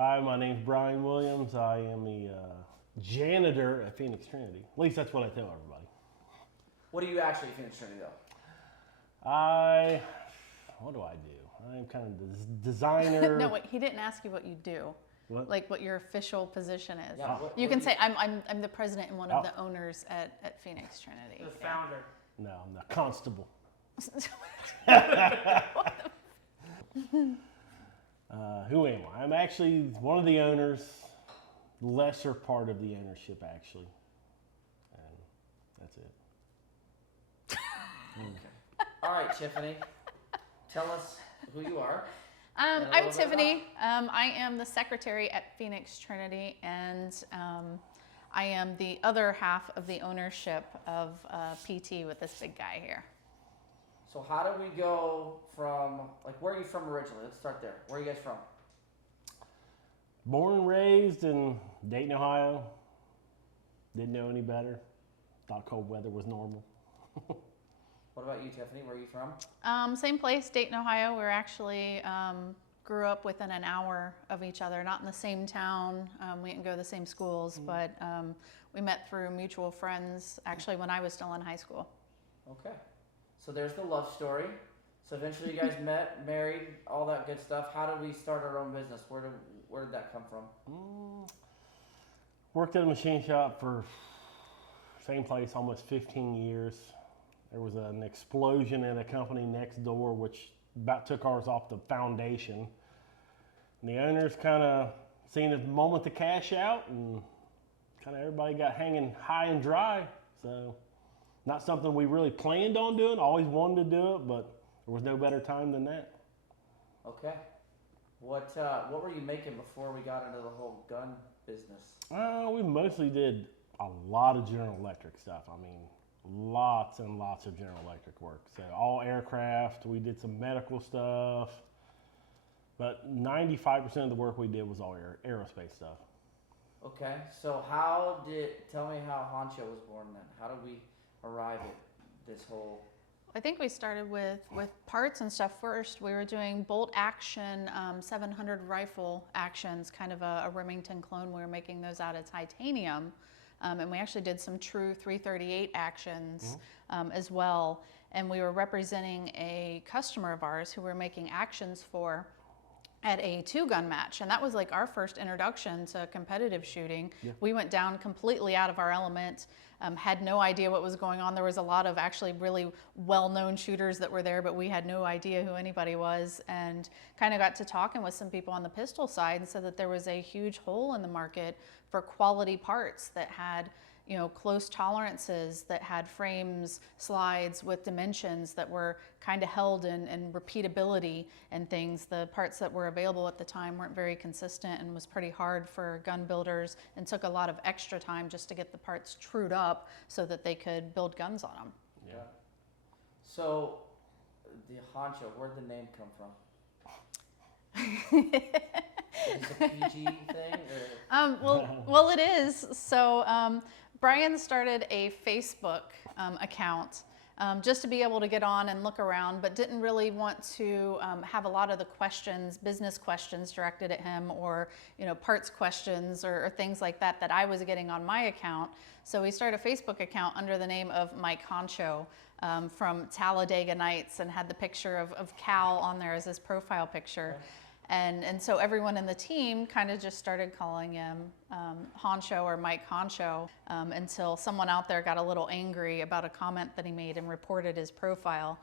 Hi, my name's Brian Williams. I am the janitor at Phoenix Trinity. At least that's what I tell everybody. What do you actually at Phoenix Trinity though? What do I do? I'm kind of the designer. No, wait, he didn't ask you what you do. What? Like what your official position is. Yeah, you can say, I'm the president and one of the owners at Phoenix Trinity. The founder. No, I'm the constable. Who am I? I'm actually one of the owners, lesser part of the ownership actually. And that's it. All right, Tiffany, tell us who you are. I'm Tiffany. I am the secretary at Phoenix Trinity, and I am the other half of the ownership of PT with this big guy here. So how do we go from, like, where are you from originally? Let's start there. Where are you guys from? Born and raised in Dayton, Ohio. Didn't know any better. Thought cold weather was normal. What about you, Tiffany? Where are you from? Same place, Dayton, Ohio. We're actually grew up within an hour of each other, not in the same town. We didn't go to the same schools, but we met through mutual friends, actually, when I was still in high school. Okay. So there's the love story. So eventually you guys met, married, all that good stuff. How did we start our own business? Where did that come from? Worked at a machine shop for same place almost 15 years. There was an explosion at a company next door which about took ours off the foundation. And the owners kind of seen a moment to cash out, and kind of everybody got hanging high and dry. So not something we really planned on doing, always wanted to do it, but there was no better time than that. Okay. What were you making before we got into the whole gun business? We mostly did a lot of General Electric stuff. I mean, lots and lots of General Electric work. So all aircraft, we did some medical stuff, but 95% of the work we did was all aerospace stuff. Okay, so tell me how Honcho was born then. How did we arrive at this whole? I think we started with parts and stuff first. We were doing bolt action 700 rifle actions, kind of a Remington clone. We were making those out of titanium. And we actually did some true 338 actions as well. And we were representing a customer of ours who we were making actions for at a 2-gun match. And that was like our first introduction to competitive shooting. Yeah. We went down completely out of our element, had no idea what was going on. There was a lot of actually really well-known shooters that were there, but we had no idea who anybody was, and kind of got to talking with some people on the pistol side and said that there was a huge hole in the market for quality parts that had, you know, close tolerances, that had frames, slides with dimensions that were kind of held in repeatability and things. The parts that were available at the time weren't very consistent and was pretty hard for gun builders, and took a lot of extra time just to get the parts trued up so that they could build guns on them. Yeah. So the Honcho, where'd the name come from? Is it a PG thing? Or? Well, it is. So Brian started a Facebook account just to be able to get on and look around, but didn't really want to have a lot of the questions, business questions directed at him, or parts questions or things like that I was getting on my account. So he started a Facebook account under the name of Mike Honcho from Talladega Nights, and had the picture of Cal on there as his profile picture. Okay. And so everyone in the team kind of just started calling him Honcho or Mike Honcho until someone out there got a little angry about a comment that he made and reported his profile.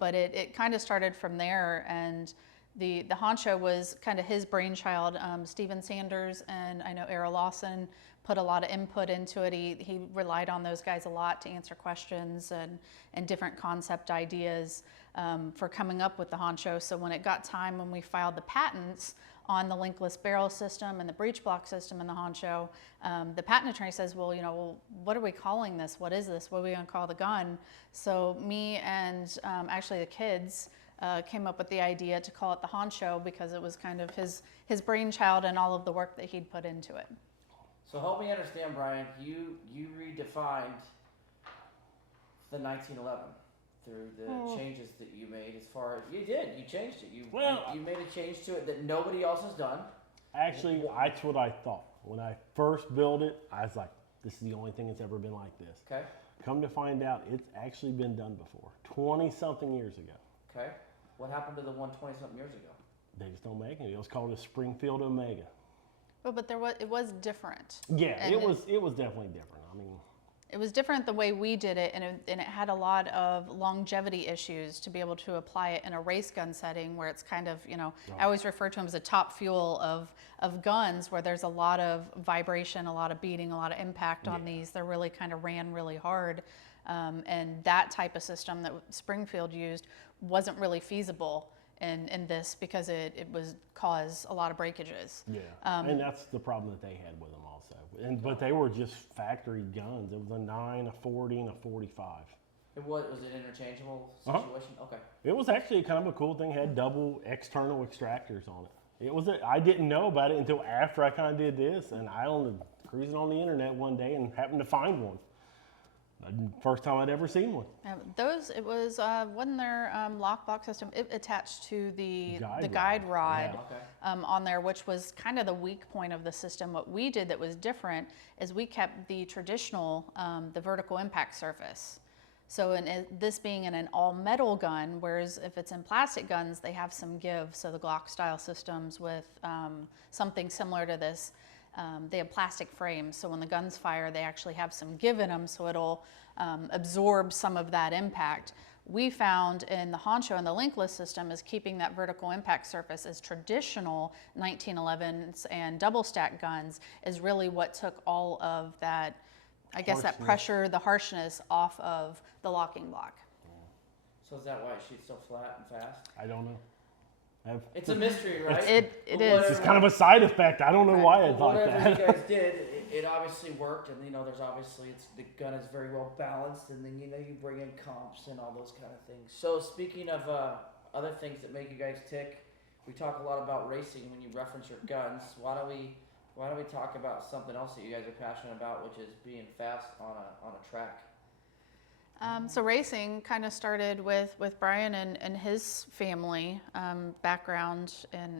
But it kind of started from there, and the Honcho was kind of his brainchild. Steven Sanders and I know Errol Lawson put a lot of input into it. He relied on those guys a lot to answer questions and different concept ideas for coming up with the Honcho. So when it got time, when we filed the patents on the linkless barrel system and the breech block system in the Honcho, the patent attorney says, well, what are we calling this? What is this? What are we gonna call the gun? So me and actually the kids came up with the idea to call it the Honcho, because it was kind of his brainchild and all of the work that he'd put into it. So help me understand, Brian, you redefined the 1911 through the changes that you made. As far as you changed it. You made a change to it that nobody else has done. Actually, that's what I thought. When I first built it, I was like, this is the only thing that's ever been like this. Okay. Come to find out, it's actually been done before, 20-something years ago. Okay. What happened to the one 20-something years ago? They just don't make it. It was called a Springfield Omega. Well, but it was different. Yeah, And it was definitely different. I mean, it was different the way we did it, and it had a lot of longevity issues to be able to apply it in a race gun setting where it's kind of, I always refer to them as a top fuel of guns, where there's a lot of vibration, a lot of beating, a lot of impact on these. They're really kind of ran really hard. And that type of system that Springfield used wasn't really feasible in this because it was cause a lot of breakages. yeah, and that's the problem that they had with them also. But they were just factory guns. It was a 9, a 40, and a 45. Was it interchangeable situation? Okay. It was actually kind of a cool thing. It had double external extractors on it. I didn't know about it until after I kind of did this, and I was cruising on the internet one day and happened to find one. First time I'd ever seen one. It was wasn't there lock block system? It attached to the guide rod on there, which was kind of the weak point of the system. What we did that was different is we kept the traditional, the vertical impact surface. So this being in an all metal gun, whereas if it's in plastic guns, they have some give. So the Glock style systems with something similar to this, they have plastic frames, so when the guns fire, they actually have some give in them, so it'll absorb some of that impact. We found in the Honcho and the linkless system is keeping that vertical impact surface as traditional 1911s and double stack guns is really what took all of that, I guess, that pressure, the harshness off of the locking block. So is that why it shoots so flat and fast? I don't know. It's a mystery, right? It is. It's kind of a side effect. I don't know why it's like that. Whatever you guys did, it obviously worked, and there's obviously the gun is very well balanced, and then you bring in comps and all those kind of things. So speaking of other things that make you guys tick, we talk a lot about racing when you reference your guns. Why don't we talk about something else that you guys are passionate about, which is being fast on a track? So racing kind of started with Brian and his family background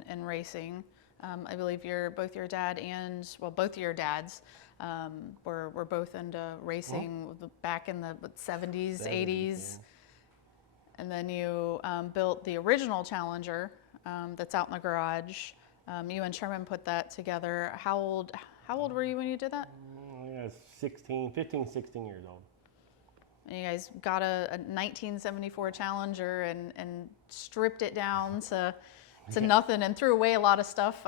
in racing. I believe both your dad and both of your dads were both into racing back in the 70s, 80s. Yeah. And then you built the original Challenger that's out in the garage. You and Sherman put that together. How old were you when you did that? I was 15, 16 years old. And you guys got a 1974 Challenger and stripped it down to nothing and threw away a lot of stuff.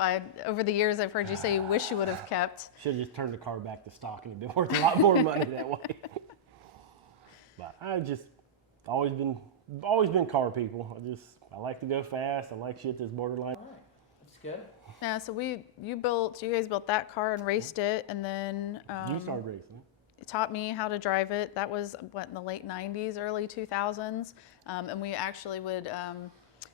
Over the years, I've heard you say you wish you would have kept. Should have just turned the car back to stock and it'd be worth a lot more money that way. But I've just always been car people. I like to go fast. I like shit that's borderline. All right, that's good. Yeah, so you guys built that car and raced it, and then You started racing. taught me how to drive it. That was in the late 90s, early 2000s. And we actually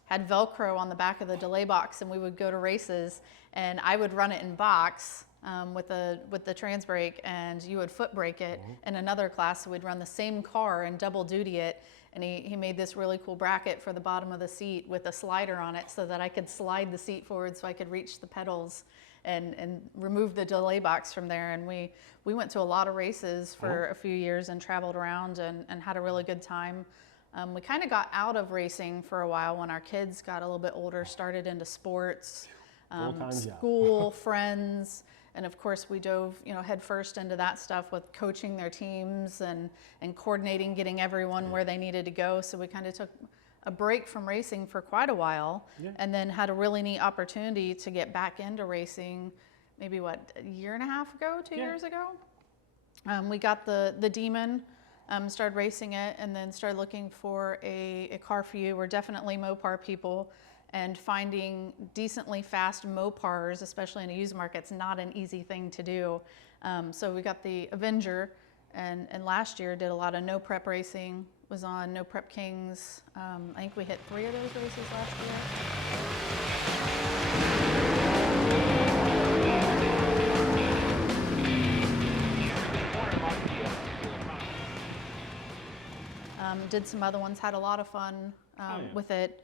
had Velcro on the back of the delay box, and we would go to races, and I would run it in box with the trans brake, and you would foot brake it. In another class, so we'd run the same car and double duty it. And he made this really cool bracket for the bottom of the seat with a slider on it so that I could slide the seat forward so I could reach the pedals and remove the delay box from there. And we went to a lot of races for a few years and traveled around and had a really good time. We kind of got out of racing for a while when our kids got a little bit older, started into sports, school, friends. And of course, we dove, head first into that stuff with coaching their teams and coordinating, getting everyone where they needed to go. So we kind of took a break from racing for quite a while, and then had a really neat opportunity to get back into racing maybe a year and a half ago, 2 years ago. We got the Demon, started racing it, and then started looking for a car for you. We're definitely Mopar people. And finding decently fast Mopars, especially in a used market, it's not an easy thing to do. So we got the Avenger, and last year did a lot of no prep racing, was on No Prep Kings. I think we hit 3 of those races last year. Did some other ones, had a lot of fun with it.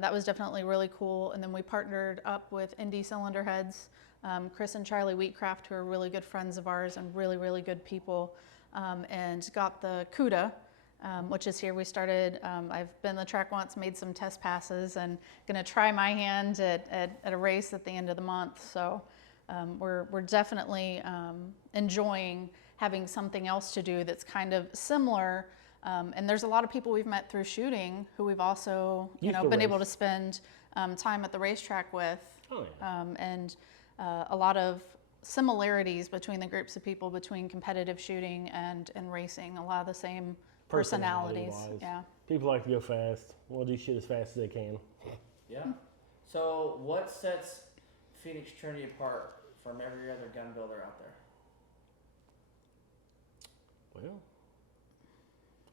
That was definitely really cool. And then we partnered up with Indie Cylinder Heads, Chris and Charlie Wheatcraft, who are really good friends of ours and really, really good people, and got the CUDA, which is here. We started, I've been the track once, made some test passes, and gonna try my hand at a race at the end of the month. So we're definitely enjoying having something else to do that's kind of similar. And there's a lot of people we've met through shooting who we've also, been able to spend time at the racetrack with. Oh, yeah. And a lot of similarities between the groups of people, between competitive shooting and racing. A lot of the same personalities. Personality-wise. Yeah. People like to go fast. Want to do shit as fast as they can. Yeah. So what sets Phoenix Trinity apart from every other gun builder out there? Well,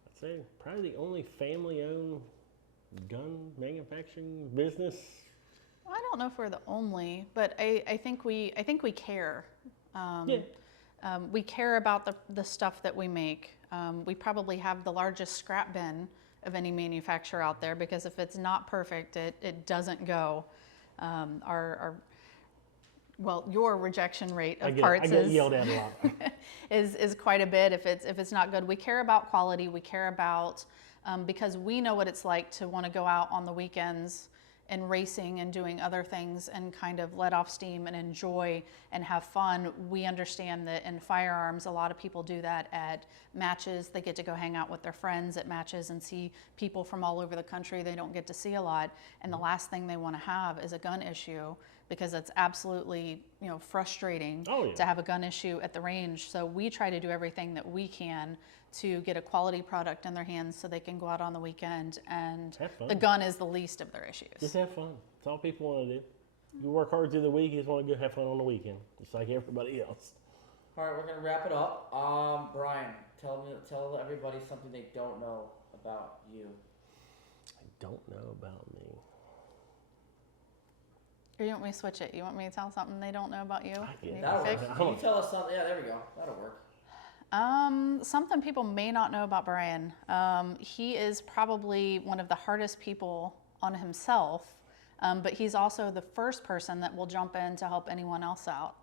I'd say probably the only family-owned gun manufacturing business. Well, I don't know if we're the only, but I think we care. We care about the stuff that we make. We probably have the largest scrap bin of any manufacturer out there, because if it's not perfect, it doesn't go. Your rejection rate of parts I get yelled at a lot. is quite a bit if it's not good. We care about quality. We care about because we know what it's like to want to go out on the weekends and racing and doing other things and kind of let off steam and enjoy and have fun. We understand that in firearms, a lot of people do that at matches. They get to go hang out with their friends at matches and see people from all over the country they don't get to see a lot. And the last thing they want to have is a gun issue, because it's absolutely, frustrating to have a gun issue at the range. So we try to do everything that we can to get a quality product in their hands so they can go out on the weekend, and the gun is the least of their issues. Just have fun. That's all people want to do. You work hard through the week, you just want to go have fun on the weekend, just like everybody else. All right, we're gonna wrap it up. Brian, tell everybody something they don't know about you. I don't know about me. Or you want me to switch it? You want me to tell something they don't know about you? Maybe That'll fix- work. Can you tell us something? Yeah, there we go. That'll work. Something people may not know about Brian. He is probably one of the hardest people on himself, but he's also the first person that will jump in to help anyone else out.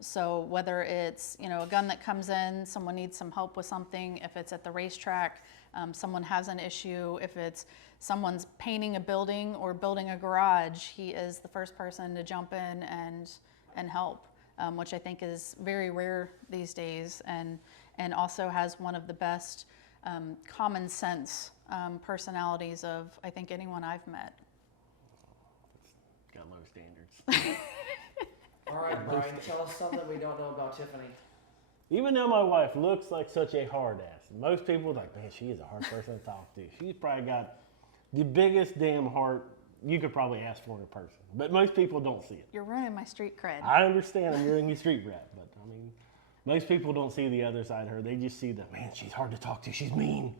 So whether it's, a gun that comes in, someone needs some help with something, if it's at the racetrack, someone has an issue, if it's someone's painting a building or building a garage, he is the first person to jump in and help. Which I think is very rare these days, and also has one of the best common sense personalities of, I think, anyone I've met. Got low standards. All right, Brian, tell us something we don't know about Tiffany. Even though my wife looks like such a hard ass, most people are like, man, she is a hard person to talk to. She's probably got the biggest damn heart you could probably ask for in a person. But most people don't see it. You're ruining my street cred. I understand I'm ruining your street rat, but I mean, most people don't see the other side of her. They just see the, man, she's hard to talk to, she's mean.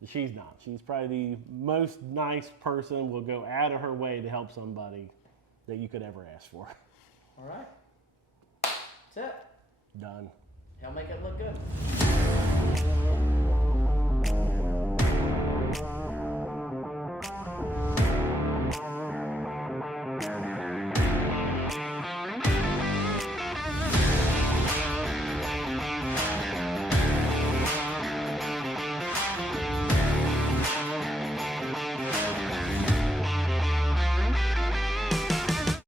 But she's not. She's probably the most nice person, will go out of her way to help somebody that you could ever ask for. All right. That's it. Done. He'll make it look good.